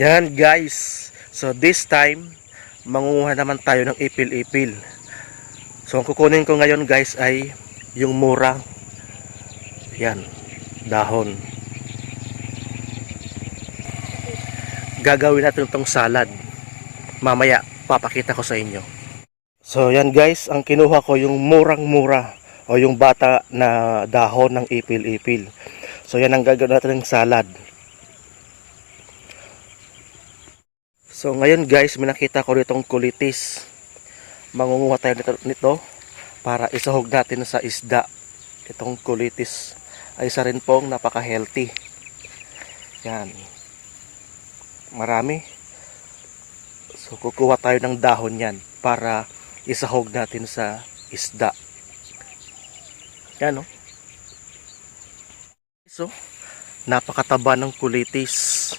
Yan guys. So this time, mangunguha naman tayo ng ipil-ipil. So ang kukunin ko ngayon guys ay yung mura. Yan, dahon. Gagawin natin itong salad. Mamaya, papakita ko sa inyo. So yan guys, ang kinuha ko yung murang-mura o yung bata na dahon ng ipil-ipil. So yan ang gagawin natin ng salad. So ngayon guys, may nakita ko ditong kulitis. Mangunguha tayo nito para isahog natin sa isda. Itong kulitis ay isa rin pong napaka-healthy. Yan. Marami. So kukuha tayo ng dahon yan para isahog natin sa isda. Yan o. So, napakataba ng kulitis.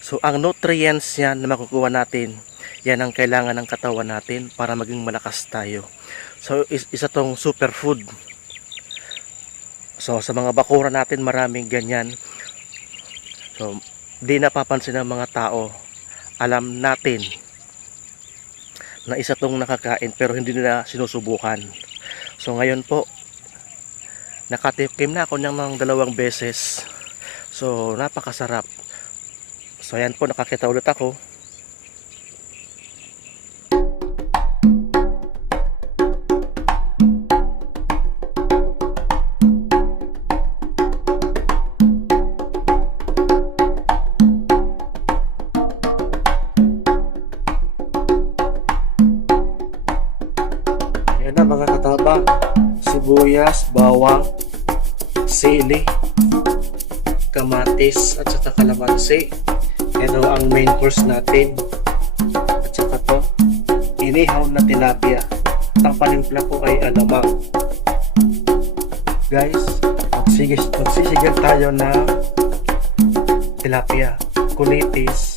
So, ang nutrients yan na makukuha natin, yan ang kailangan ng katawan natin para maging malakas tayo. So, isa tong superfood. So, sa mga bakura natin, maraming ganyan. So, di napapansin ng mga tao. Alam natin na isa tong nakakain pero hindi nila sinusubukan. So, ngayon po, nakatikim na ako ng 2 beses. So, napakasarap. So ayan po, nakakita ulit ako. Ayan na mga kataba. Sibuyas, bawang, sili, kamatis at saka kalamansi. Yan ang main course natin. At saka to, inihaw na tilapia. At ang panimpla ko ay alamang. Guys, magsisigan tayo na tilapia, kulitis,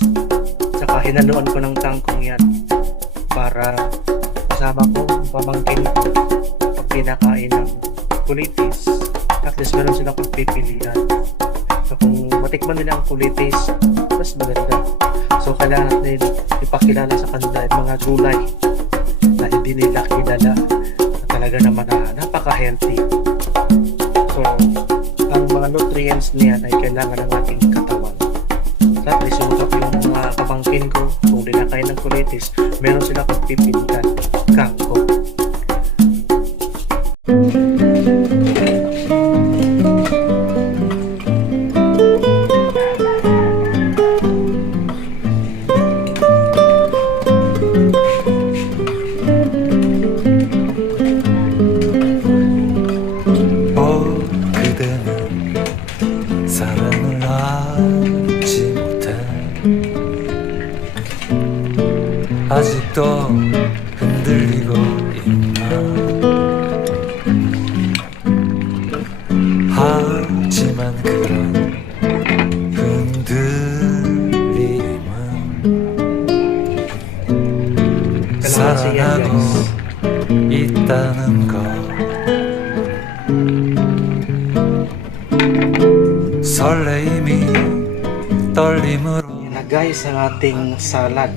at saka hinaluan ko ng kangkong yan para kasama ko ang pamangkin ko pag pinakain ng kulitis. At least meron silang pagpipilian. So kung matikman nila ang kulitis, mas maganda. So kailangan natin ipakilala sa kanila yung mga gulay na hindi nila kilala na talaga naman na napaka-healthy. So ang mga nutrients niyan ay kailangan ng ating katawan. At least yung mga kapangkin ko, kung di na kain ng kulitis, meron sila pagpipilian, kangkong. 사랑을 알지 못해 아직도 흔들리고 있나 하지만 그런 흔들림은 사랑하고 있다는 것 설레임이 떨림으로. Yan na guys ang ating salad.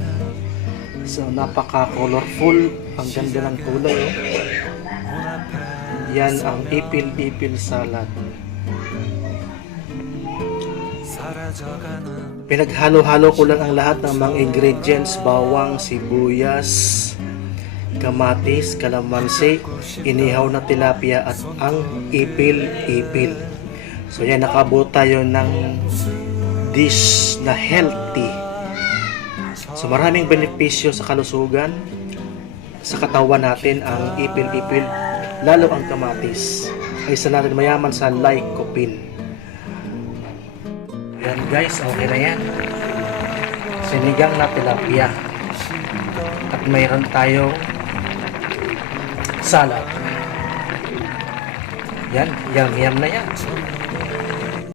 So napaka-colorful, ang ganda ng kulay oh. Yan ang ipil-ipil salad. Pinaghalo-halo ko lang ang lahat ng mga ingredients, bawang, sibuyas, kamatis, kalamansi, inihaw na tilapia at ang ipil-ipil. So yan, nakabuo tayo ng dish na healthy. So maraming benepisyo sa kalusugan, sa katawan natin ang ipil-ipil, lalo ang kamatis. Ay isa natin mayaman sa lycopene. Yan guys, okay na yan. Sinigang na tilapia. At mayroon tayong salad. Yan, yum na yan.